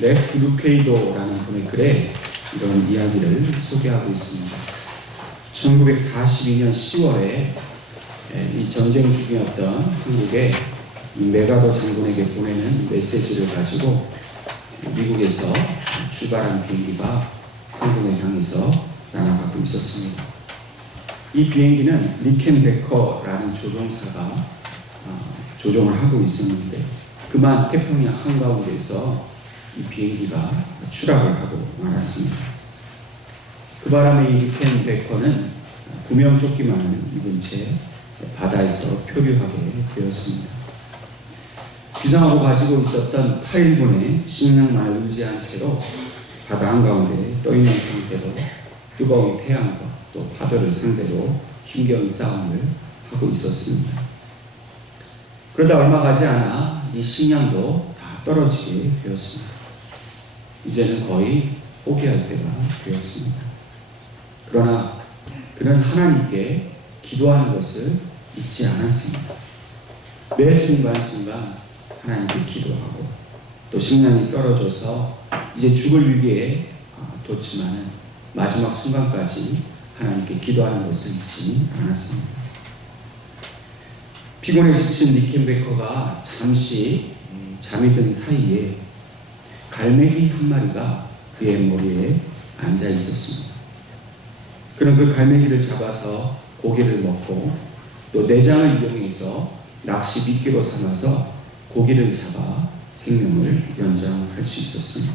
렉스 루케이도라는 분의 글에 이런 이야기를 소개하고 있습니다. 1942년 10월에 이 전쟁 중이었던 한국에 이 메가더 장군에게 보내는 메시지를 가지고 미국에서 출발한 비행기가 한국을 향해서 날아가고 있었습니다. 이 비행기는 리켄베커라는 조종사가 조종을 하고 있었는데 그만 태평양 한가운데에서 이 비행기가 추락을 하고 말았습니다. 그 바람에 이 리켄베커는 구명조끼만을 입은 채 바다에서 표류하게 되었습니다. 비상으로 가지고 있었던 8인분의 식량만을 의지한 채로 바다 한가운데 떠있는 상태로 뜨거운 태양과 또 파도를 상대로 힘겨운 싸움을 하고 있었습니다. 그러다 얼마 가지 않아 이 식량도 다 떨어지게 되었습니다. 이제는 거의 포기할 때가 되었습니다. 그러나 그는 하나님께 기도하는 것을 잊지 않았습니다. 매 순간순간 하나님께 기도하고 또 식량이 떨어져서 이제 죽을 위기에 뒀지만 마지막 순간까지 하나님께 기도하는 것을 잊지 않았습니다. 피곤에 지친 리켄베커가 잠시 잠이 든 사이에 갈매기 한 마리가 그의 머리에 앉아 있었습니다. 그는 그 갈매기를 잡아서 고기를 먹고 또 내장을 이용해서 낚시 미끼로 삼아서 고기를 잡아 생명을 연장할 수 있었습니다.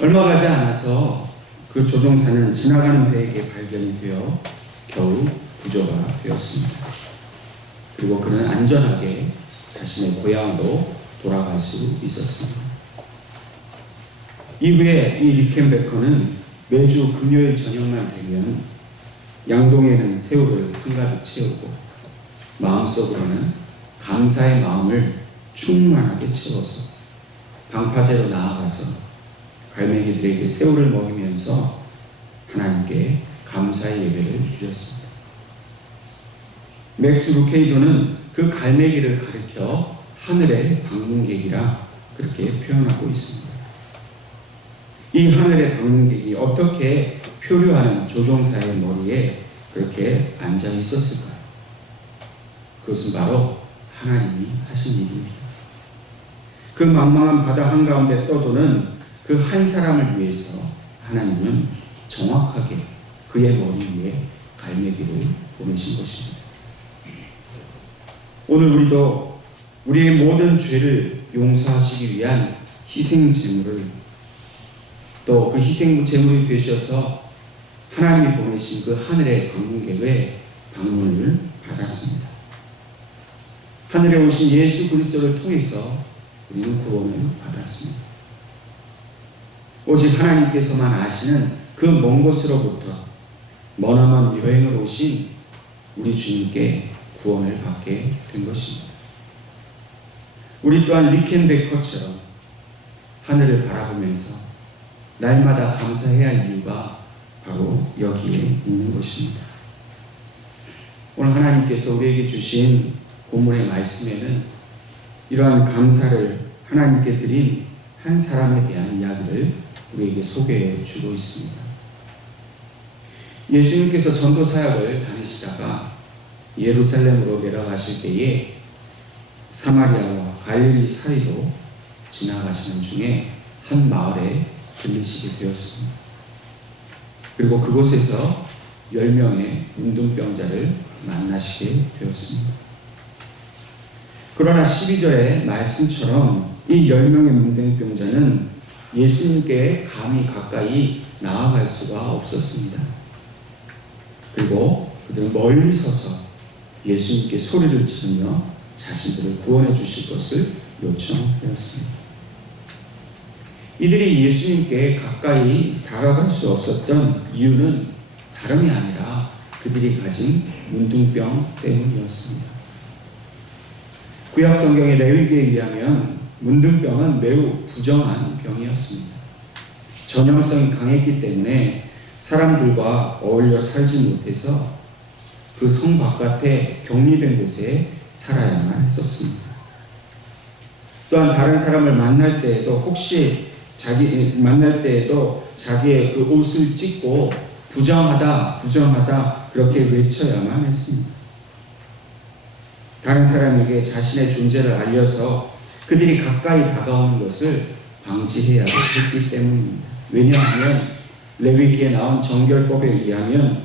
얼마 가지 않아서 그 조종사는 지나가는 배에게 발견이 되어 겨우 구조가 되었습니다. 그리고 그는 안전하게 자신의 고향으로 돌아갈 수 있었습니다. 이후에 이 리켄베커는 매주 금요일 저녁만 되면 양동이에는 새우를 한가득 채우고 마음속으로는 감사의 마음을 충만하게 채워서 방파제로 나아가서 갈매기들에게 새우를 먹이면서 하나님께 감사의 예배를 드렸습니다. 맥스 루케이도는 그 갈매기를 가리켜 하늘의 방문객이라 그렇게 표현하고 있습니다. 이 하늘의 방문객이 어떻게 표류하는 조종사의 머리에 그렇게 앉아 있었을까요? 그것은 바로 하나님이 하신 일입니다. 그 망망한 바다 한가운데 떠도는 그 한 사람을 위해서 하나님은 정확하게 그의 머리 위에 갈매기를 보내신 것입니다. 오늘 우리도 우리의 모든 죄를 용서하시기 위한 희생 제물을 또 그 희생 제물이 되셔서 하나님이 보내신 그 하늘의 방문객의 방문을 받았습니다. 하늘에 오신 예수 그리스도를 통해서 우리는 구원을 받았습니다. 오직 하나님께서만 아시는 그 먼 곳으로부터 머나먼 여행을 오신 우리 주님께 구원을 받게 된 것입니다. 우리 또한 리켄베커처럼 하늘을 바라보면서 날마다 감사해야 할 이유가 바로 여기에 있는 것입니다. 오늘 하나님께서 우리에게 주신 본문의 말씀에는 이러한 감사를 하나님께 드린 한 사람에 대한 이야기를 우리에게 소개해 주고 있습니다. 예수님께서 전도 사역을 다니시다가 예루살렘으로 내려가실 때에 사마리아와 갈릴리 사이로 지나가시는 중에 한 마을에 들리시게 되었습니다. 그리고 그곳에서 10명의 문둥병자를 만나시게 되었습니다. 그러나 12절의 말씀처럼 이 10명의 문둥병자는 예수님께 감히 가까이 나아갈 수가 없었습니다. 그리고 그들은 멀리 서서 예수님께 소리를 지르며 자신들을 구원해 주실 것을 요청하였습니다. 이들이 예수님께 가까이 다가갈 수 없었던 이유는 다름이 아니라 그들이 가진 문둥병 때문이었습니다. 구약 성경의 레위기에 의하면 문둥병은 매우 부정한 병이었습니다. 전염성이 강했기 때문에 사람들과 어울려 살지 못해서 그 성 바깥에 격리된 곳에 살아야만 했었습니다. 또한 다른 사람을 만날 때에도 혹시 만날 때에도 자기의 그 옷을 찢고 부정하다 그렇게 외쳐야만 했습니다. 다른 사람에게 자신의 존재를 알려서 그들이 가까이 다가오는 것을 방지해야 했기 때문입니다. 왜냐하면 레위기에 나온 정결법에 의하면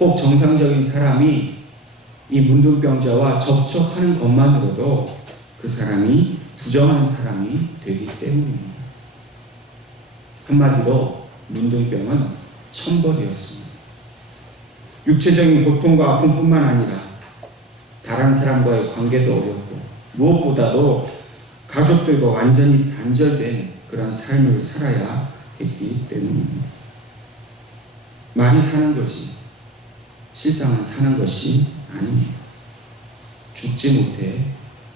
혹 정상적인 사람이 이 문둥병자와 접촉하는 것만으로도 그 사람이 부정한 사람이 되기 때문입니다. 한마디로 문둥병은 천벌이었습니다. 육체적인 고통과 아픔뿐만 아니라 다른 사람과의 관계도 어렵고 무엇보다도 가족들과 완전히 단절된 그런 삶을 살아야 했기 때문입니다. 말이 사는 것이 실상은 사는 것이 아닙니다. 죽지 못해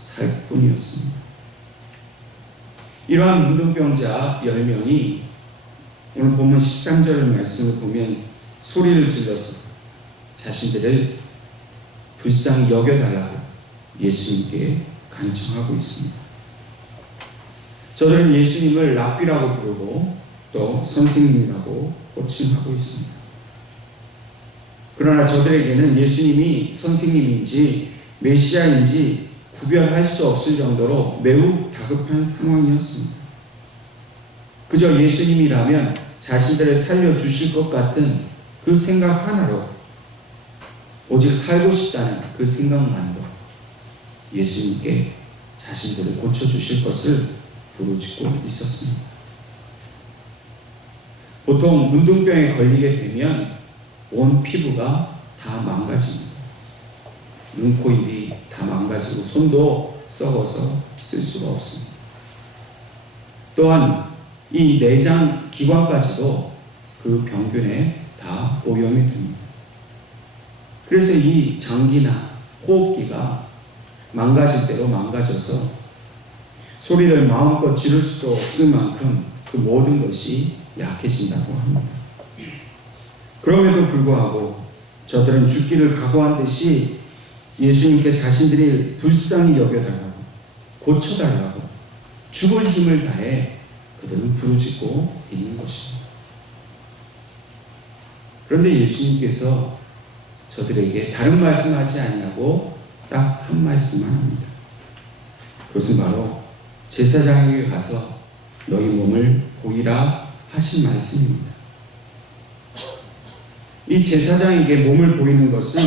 살 뿐이었습니다. 이러한 문둥병자 10명이 오늘 본문 13절 말씀을 보면 소리를 질러서 자신들을 불쌍히 여겨달라고 예수님께 간청하고 있습니다. 저들은 예수님을 랍비라고 부르고 또 선생님이라고 호칭하고 있습니다. 그러나 저들에게는 예수님이 선생님인지 메시아인지 구별할 수 없을 정도로 매우 다급한 상황이었습니다. 그저 예수님이라면 자신들을 살려주실 것 같은 그 생각 하나로 오직 살고 싶다는 그 생각만으로 예수님께 자신들을 고쳐주실 것을 부르짖고 있었습니다. 보통 문둥병에 걸리게 되면 온 피부가 다 망가집니다. 눈, 코, 입이 다 망가지고 손도 썩어서 쓸 수가 없습니다. 또한 이 내장 기관까지도 그 병균에 다 오염이 됩니다. 그래서 이 장기나 호흡기가 망가질 대로 망가져서 소리를 마음껏 지를 수도 없을 만큼 그 모든 것이 약해진다고 합니다. 그럼에도 불구하고 저들은 죽기를 각오한 듯이 예수님께 자신들이 불쌍히 여겨달라고 고쳐달라고 죽을 힘을 다해 그들은 부르짖고 있는 것입니다. 그런데 예수님께서 저들에게 다른 말씀하지 않냐고 딱 한 말씀만 합니다. 그것은 바로 제사장에게 가서 너희 몸을 보이라 하신 말씀입니다. 이 제사장에게 몸을 보이는 것은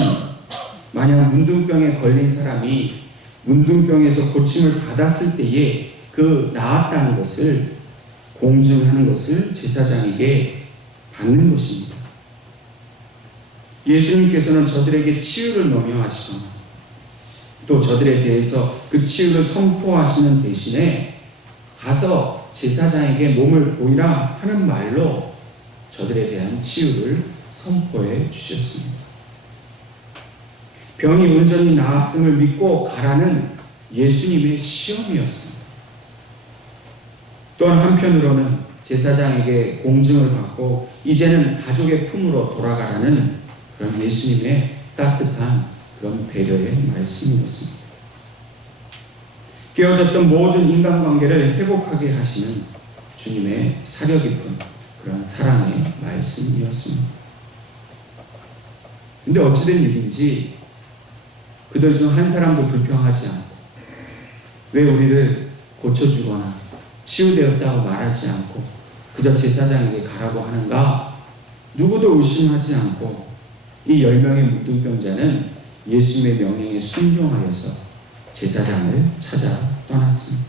만약 문둥병에 걸린 사람이 문둥병에서 고침을 받았을 때에 그 나았다는 것을 공증하는 것을 제사장에게 받는 것입니다. 예수님께서는 저들에게 치유를 명령하시거나 또 저들에 대해서 그 치유를 선포하시는 대신에 가서 제사장에게 몸을 보이라 하는 말로 저들에 대한 치유를 선포해 주셨습니다. 병이 온전히 나았음을 믿고 가라는 예수님의 시험이었습니다. 또한 한편으로는 제사장에게 공증을 받고 이제는 가족의 품으로 돌아가라는 그런 예수님의 따뜻한 그런 배려의 말씀이었습니다. 깨어졌던 모든 인간관계를 회복하게 하시는 주님의 사려 깊은 그런 사랑의 말씀이었습니다. 근데 어찌된 일인지 그들 중 한 사람도 불평하지 않고 왜 우리를 고쳐주거나 치유되었다고 말하지 않고 그저 제사장에게 가라고 하는가 누구도 의심하지 않고 이 10명의 문둥병자는 예수님의 명령에 순종하여서 제사장을 찾아 떠났습니다.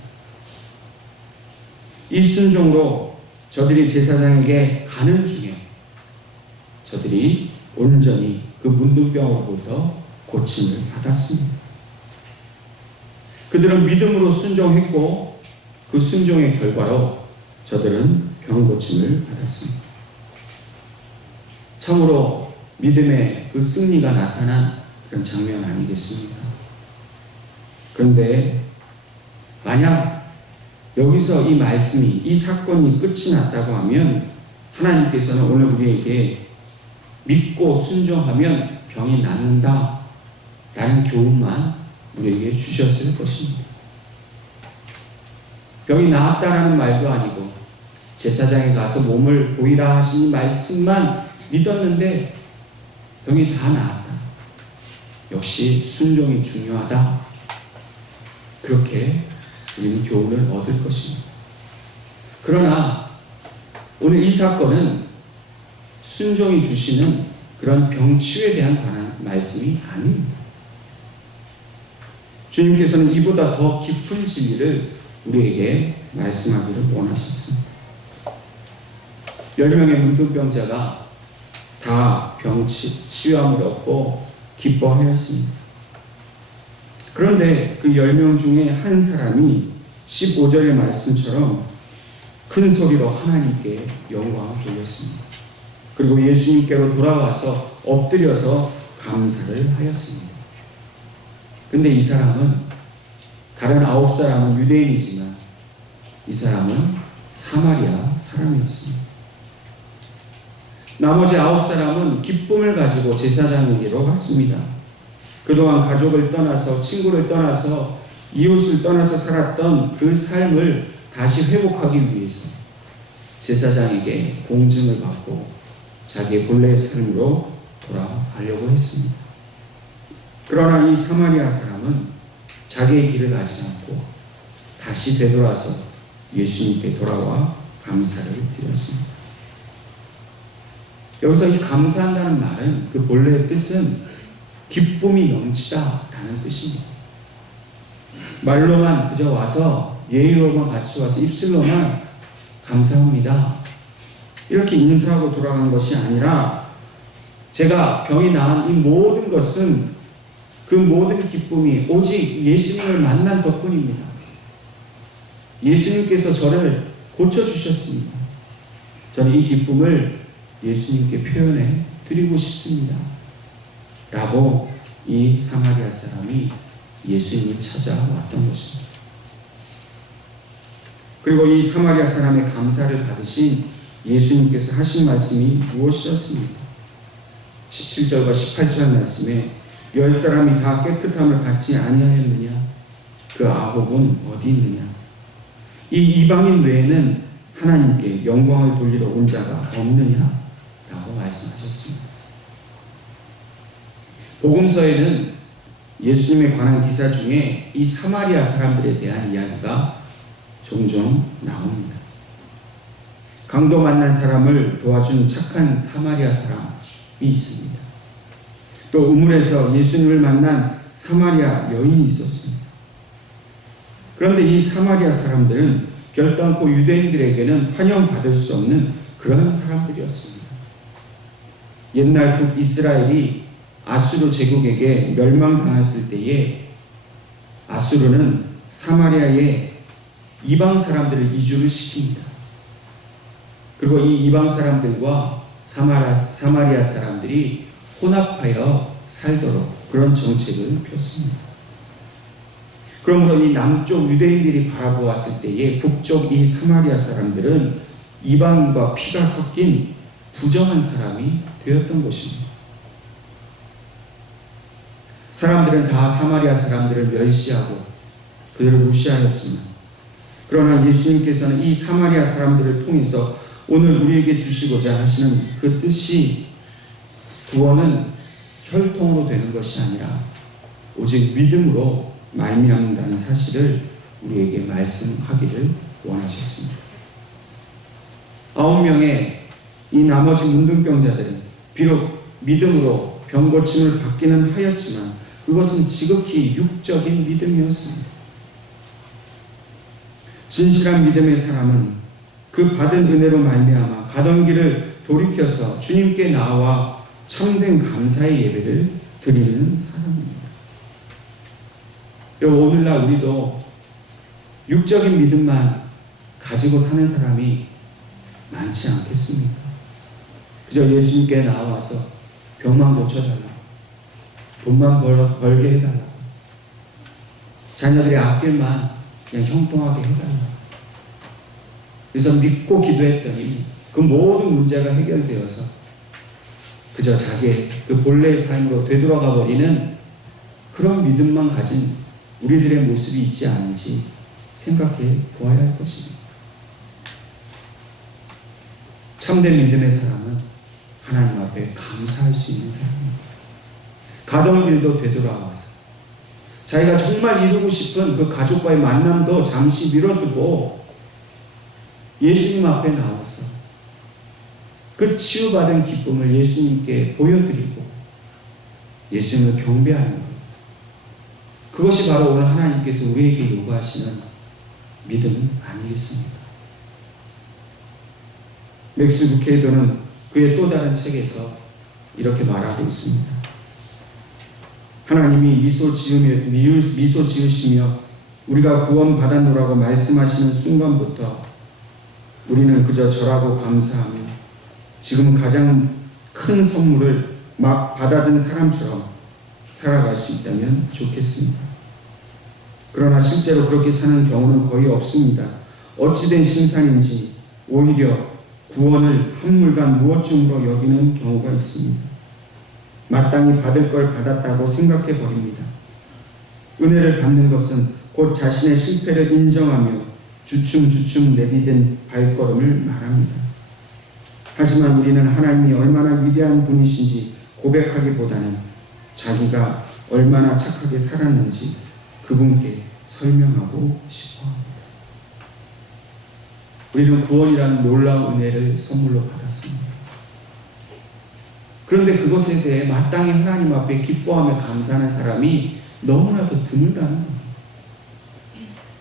이 순종으로 저들이 제사장에게 가는 중에 저들이 온전히 그 문둥병으로부터 고침을 받았습니다. 그들은 믿음으로 순종했고 그 순종의 결과로 저들은 병 고침을 받았습니다. 참으로 믿음의 그 승리가 나타난 그런 장면 아니겠습니까? 그런데 만약 여기서 이 말씀이 이 사건이 끝이 났다고 하면 하나님께서는 오늘 우리에게 믿고 순종하면 병이 낫는다 라는 교훈만 우리에게 주셨을 것입니다. 병이 나았다라는 말도 아니고 제사장에 가서 몸을 보이라 하신 말씀만 믿었는데 병이 다 나았다. 역시 순종이 중요하다. 그렇게 우리는 교훈을 얻을 것입니다. 그러나 오늘 이 사건은 순종이 주시는 그런 병치유에 대한 관한 말씀이 아닙니다. 주님께서는 이보다 더 깊은 진리를 우리에게 말씀하기를 원하셨습니다. 10명의 문둥병자가 다 치유함을 얻고 기뻐하였습니다. 그런데 그 10명 중에 한 사람이 15절의 말씀처럼 큰 소리로 하나님께 영광을 돌렸습니다. 그리고 예수님께로 돌아와서 엎드려서 감사를 하였습니다. 근데 이 사람은, 다른 9사람은 유대인이지만 이 사람은 사마리아 사람이었습니다. 나머지 9사람은 기쁨을 가지고 제사장에게로 갔습니다. 그동안 가족을 떠나서, 친구를 떠나서, 이웃을 떠나서 살았던 그 삶을 다시 회복하기 위해서 제사장에게 공증을 받고 자기의 본래의 삶으로 돌아가려고 했습니다. 그러나 이 사마리아 사람은 자기의 길을 가지 않고 다시 되돌아서 예수님께 돌아와 감사를 드렸습니다. 여기서 이 감사한다는 말은 그 본래의 뜻은 기쁨이 넘치다라는 뜻입니다. 말로만 그저 와서 예의로만 같이 와서 입술로만 감사합니다 이렇게 인사하고 돌아간 것이 아니라, 제가 병이 나은 이 모든 것은, 그 모든 기쁨이 오직 예수님을 만난 덕분입니다. 예수님께서 저를 고쳐주셨습니다. 저는 이 기쁨을 예수님께 표현해 드리고 싶습니다 라고 이 사마리아 사람이 예수님을 찾아왔던 것입니다. 그리고 이 사마리아 사람의 감사를 받으신 예수님께서 하신 말씀이 무엇이었습니까? 17절과 18절 말씀에 10사람이 다 깨끗함을 받지 아니하였느냐? 그 9은 어디 있느냐? 이 이방인 외에는 하나님께 영광을 돌리러 온 자가 없느냐? 라고 말씀하셨습니다. 복음서에는 예수님에 관한 기사 중에 이 사마리아 사람들에 대한 이야기가 종종 나옵니다. 강도 만난 사람을 도와준 착한 사마리아 사람이 있습니다. 또 우물에서 예수님을 만난 사마리아 여인이 있었습니다. 그런데 이 사마리아 사람들은 결단코 유대인들에게는 환영받을 수 없는 그런 사람들이었습니다. 옛날 북이스라엘이 아수르 제국에게 멸망당했을 때에 아수르는 사마리아에 이방 사람들을 이주를 시킵니다. 그리고 이 이방 사람들과 사마리아 사람들이 혼합하여 살도록 그런 정책을 폈습니다. 그러므로 이 남쪽 유대인들이 바라보았을 때에 북쪽 이 사마리아 사람들은 이방인과 피가 섞인 부정한 사람이 되었던 것입니다. 사람들은 다 사마리아 사람들을 멸시하고 그들을 무시하였지만, 그러나 예수님께서는 이 사마리아 사람들을 통해서 오늘 우리에게 주시고자 하시는 그 뜻이, 구원은 혈통으로 되는 것이 아니라 오직 믿음으로 말미암는다는 사실을 우리에게 말씀하기를 원하셨습니다. 9명의 이 나머지 문둥병자들은 비록 믿음으로 병 고침을 받기는 하였지만 그것은 지극히 육적인 믿음이었습니다. 진실한 믿음의 사람은 그 받은 은혜로 말미암아 가던 길을 돌이켜서 주님께 나와 참된 감사의 예배를 드리는 사람입니다. 오늘날 우리도 육적인 믿음만 가지고 사는 사람이 많지 않겠습니까? 그저 예수님께 나와서 병만 고쳐달라고, 돈만 벌게 해달라고, 자녀들의 앞길만 그냥 형통하게 해달라고. 그래서 믿고 기도했더니 그 모든 문제가 해결되어서 그저 자기의 그 본래의 삶으로 되돌아가 버리는 그런 믿음만 가진 우리들의 모습이 있지 않은지 생각해 보아야 할 것입니다. 참된 믿음의 사람은 하나님 앞에 감사할 수 있는 사람입니다. 가정일도 되돌아와서 자기가 정말 이루고 싶은 그 가족과의 만남도 잠시 미뤄두고 예수님 앞에 나와서 그 치유받은 기쁨을 예수님께 보여드리고 예수님을 경배하는 것, 그것이 바로 오늘 하나님께서 우리에게 요구하시는 믿음 아니겠습니까? 맥스 루케이도는 그의 또 다른 책에서 이렇게 말하고 있습니다. 하나님이 미소 지으시며 우리가 구원받았노라고 말씀하시는 순간부터 우리는 그저 절하고 감사하며 지금 가장 큰 선물을 막 받아든 사람처럼 살아갈 수 있다면 좋겠습니다. 그러나 실제로 그렇게 사는 경우는 거의 없습니다. 어찌된 심산인지 오히려 구원을 한물간 무엇쯤으로 여기는 경우가 있습니다. 마땅히 받을 걸 받았다고 생각해 버립니다. 은혜를 받는 것은 곧 자신의 실패를 인정하며 주춤주춤 내디딘 발걸음을 말합니다. 하지만 우리는 하나님이 얼마나 위대한 분이신지 고백하기보다는 자기가 얼마나 착하게 살았는지 그분께 설명하고 싶어 합니다. 우리는 구원이라는 놀라운 은혜를 선물로 받았습니다. 그런데 그것에 대해 마땅히 하나님 앞에 기뻐하며 감사하는 사람이 너무나도 드물다는 겁니다.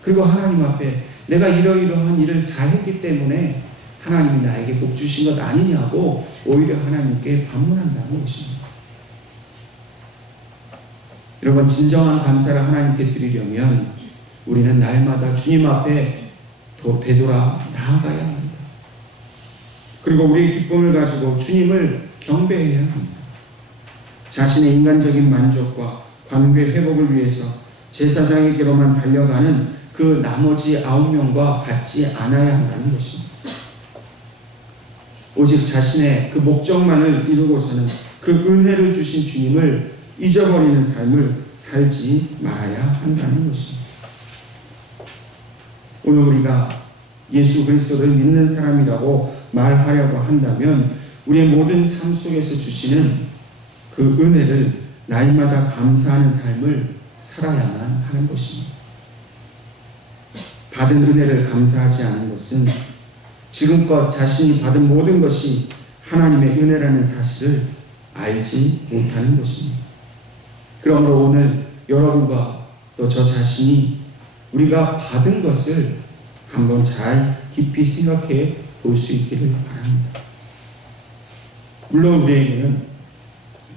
그리고 하나님 앞에 내가 이러이러한 일을 잘했기 때문에 하나님이 나에게 복 주신 것 아니냐고 오히려 하나님께 반문한다는 것입니다. 여러분, 진정한 감사를 하나님께 드리려면 우리는 날마다 주님 앞에 되돌아 나아가야 합니다. 그리고 우리의 기쁨을 가지고 주님을 경배해야 합니다. 자신의 인간적인 만족과 관계 회복을 위해서 제사장에게로만 달려가는 그 나머지 9명과 같지 않아야 한다는 것입니다. 오직 자신의 그 목적만을 이루고서는 그 은혜를 주신 주님을 잊어버리는 삶을 살지 말아야 한다는 것입니다. 오늘 우리가 예수 그리스도를 믿는 사람이라고 말하려고 한다면 우리의 모든 삶 속에서 주시는 그 은혜를 날마다 감사하는 삶을 살아야만 하는 것입니다. 받은 은혜를 감사하지 않은 것은 지금껏 자신이 받은 모든 것이 하나님의 은혜라는 사실을 알지 못하는 것입니다. 그러므로 오늘 여러분과 또 저 자신이 우리가 받은 것을 한번 잘 깊이 생각해 볼 수 있기를 바랍니다. 물론 우리에게는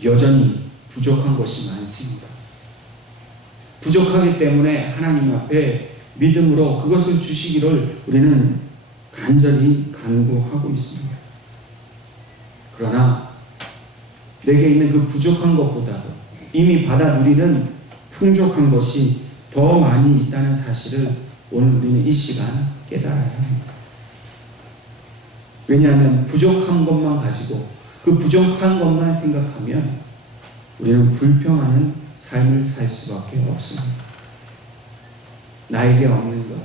여전히 부족한 것이 많습니다. 부족하기 때문에 하나님 앞에 믿음으로 그것을 주시기를 우리는 간절히 간구하고 있습니다. 그러나 내게 있는 그 부족한 것보다도 이미 받아 누리는 풍족한 것이 더 많이 있다는 사실을 오늘 우리는 이 시간 깨달아야 합니다. 왜냐하면 부족한 것만 가지고 그 부족한 것만 생각하면 우리는 불평하는 삶을 살 수밖에 없습니다. 나에게 없는 것,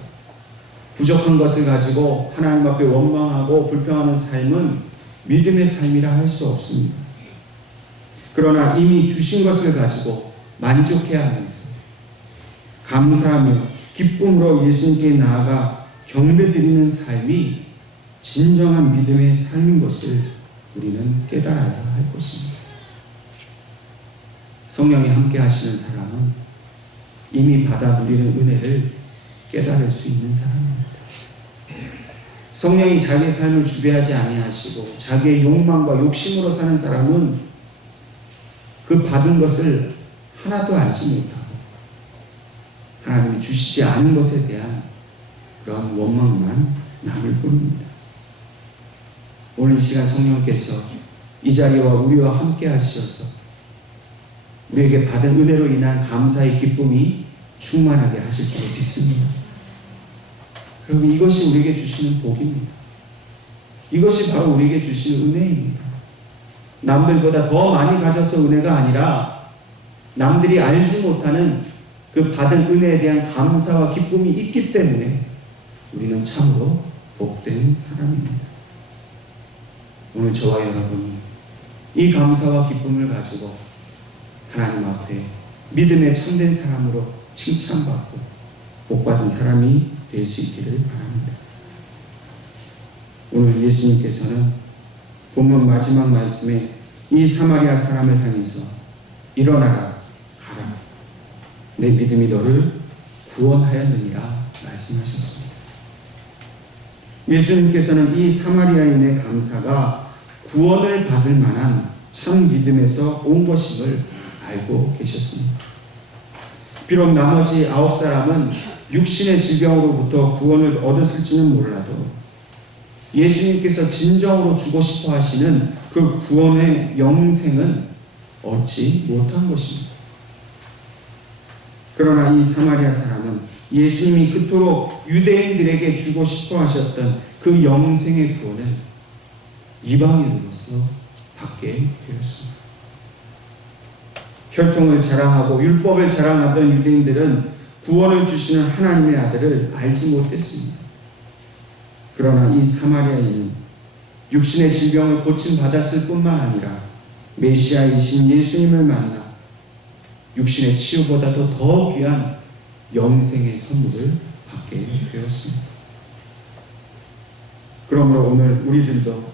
부족한 것을 가지고 하나님 앞에 원망하고 불평하는 삶은 믿음의 삶이라 할 수 없습니다. 그러나 이미 주신 것을 가지고 만족해야 하면서 감사하며 기쁨으로 예수님께 나아가 경배드리는 삶이 진정한 믿음의 삶인 것을 우리는 깨달아야 할 것입니다. 성령이 함께 하시는 사람은 이미 받아 누리는 은혜를 깨달을 수 있는 사람입니다. 성령이 자기의 삶을 주배하지 아니하시고 자기의 욕망과 욕심으로 사는 사람은 그 받은 것을 하나도 알지 못하고 하나님이 주시지 않은 것에 대한 그런 원망만 남을 뿐입니다. 오늘 이 시간 성령께서 이 자리와 우리와 함께 하시어서 우리에게 받은 은혜로 인한 감사의 기쁨이 충만하게 하실 줄 믿습니다. 여러분, 이것이 우리에게 주시는 복입니다. 이것이 바로 우리에게 주시는 은혜입니다. 남들보다 더 많이 가져서 은혜가 아니라 남들이 알지 못하는 그 받은 은혜에 대한 감사와 기쁨이 있기 때문에 우리는 참으로 복된 사람입니다. 오늘 저와 여러분이 이 감사와 기쁨을 가지고 하나님 앞에 믿음의 참된 사람으로 칭찬받고 복받은 사람이 될 수 있기를 바랍니다. 오늘 예수님께서는 본문 마지막 말씀에 이 사마리아 사람을 향해서 일어나라, 가라. 내 믿음이 너를 구원하였느니라 말씀하셨습니다. 예수님께서는 이 사마리아인의 감사가 구원을 받을 만한 참 믿음에서 온 것임을 알고 계셨습니다. 비록 나머지 9사람은 육신의 질병으로부터 구원을 얻었을지는 몰라도 예수님께서 진정으로 주고 싶어 하시는 그 구원의 영생은 얻지 못한 것입니다. 그러나 이 사마리아 사람은 예수님이 그토록 유대인들에게 주고 싶어 하셨던 그 영생의 구원을 이방인으로서 받게 되었습니다. 혈통을 자랑하고 율법을 자랑하던 유대인들은 구원을 주시는 하나님의 아들을 알지 못했습니다. 그러나 이 사마리아인은 육신의 질병을 고침받았을 뿐만 아니라 메시아이신 예수님을 만나 육신의 치유보다도 더 귀한 영생의 선물을 받게 되었습니다. 그러므로 오늘 우리들도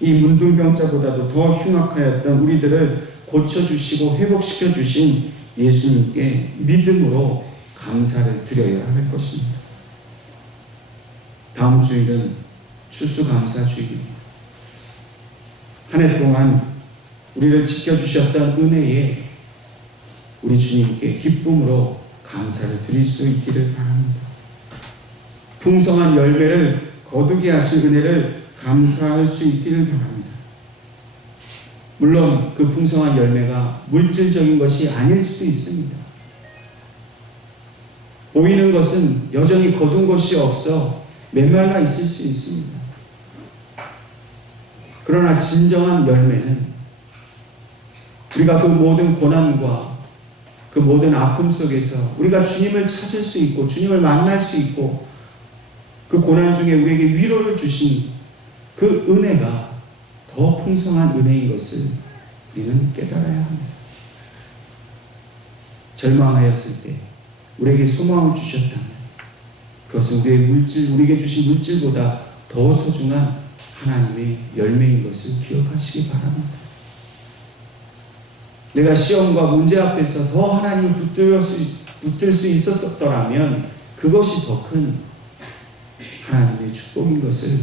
이 문둥병자보다도 더 흉악하였던 우리들을 고쳐주시고 회복시켜주신 예수님께 믿음으로 감사를 드려야 할 것입니다. 다음 주일은 추수감사주일입니다. 한 해 동안 우리를 지켜주셨던 은혜에 우리 주님께 기쁨으로 감사를 드릴 수 있기를 바랍니다. 풍성한 열매를 거두게 하실 은혜를 감사할 수 있기를 바랍니다. 물론 그 풍성한 열매가 물질적인 것이 아닐 수도 있습니다. 보이는 것은 여전히 거둔 것이 없어 메말라 있을 수 있습니다. 그러나 진정한 열매는 우리가 그 모든 고난과 그 모든 아픔 속에서 우리가 주님을 찾을 수 있고 주님을 만날 수 있고 그 고난 중에 우리에게 위로를 주신 그 은혜가 더 풍성한 은혜인 것을 우리는 깨달아야 합니다. 절망하였을 때 우리에게 소망을 주셨다면 그것은 우리에게 주신 물질보다 더 소중한 하나님의 열매인 것을 기억하시기 바랍니다. 내가 시험과 문제 앞에서 더 하나님을 붙들 수 있었더라면 그것이 더 큰 하나님의 축복인 것을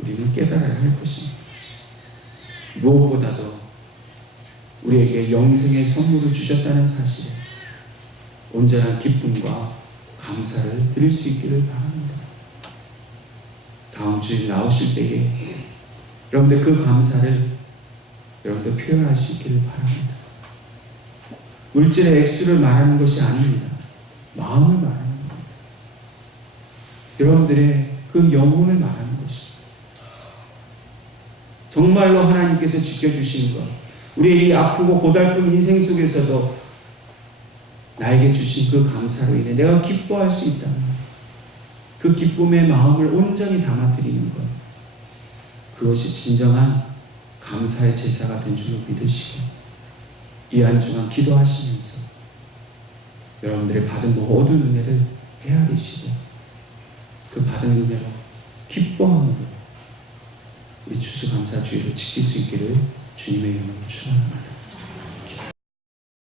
우리는 깨달아야 할 것입니다. 무엇보다도 우리에게 영생의 선물을 주셨다는 사실에 온전한 기쁨과 감사를 드릴 수 있기를 바랍니다. 다음 주에 나오실 때에 여러분들 그 감사를 여러분들 표현할 수 있기를 바랍니다. 물질의 액수를 말하는 것이 아닙니다. 마음을 말하는 겁니다. 여러분들의 그 영혼을 말하는 것입니다. 정말로 하나님께서 지켜주신 것, 우리의 이 아프고 고달픈 인생 속에서도 나에게 주신 그 감사로 인해 내가 기뻐할 수 있다는 그 기쁨의 마음을 온전히 담아드리는 것, 그것이 진정한 감사의 제사가 된 줄로 믿으시고 이 한 주간 기도하시면서 여러분들의 받은 모든 은혜를 헤아리시고 그 받은 은혜로 기뻐함으로 우리 추수감사주의를 지킬 수 있기를 주님의 이름으로 축원합니다.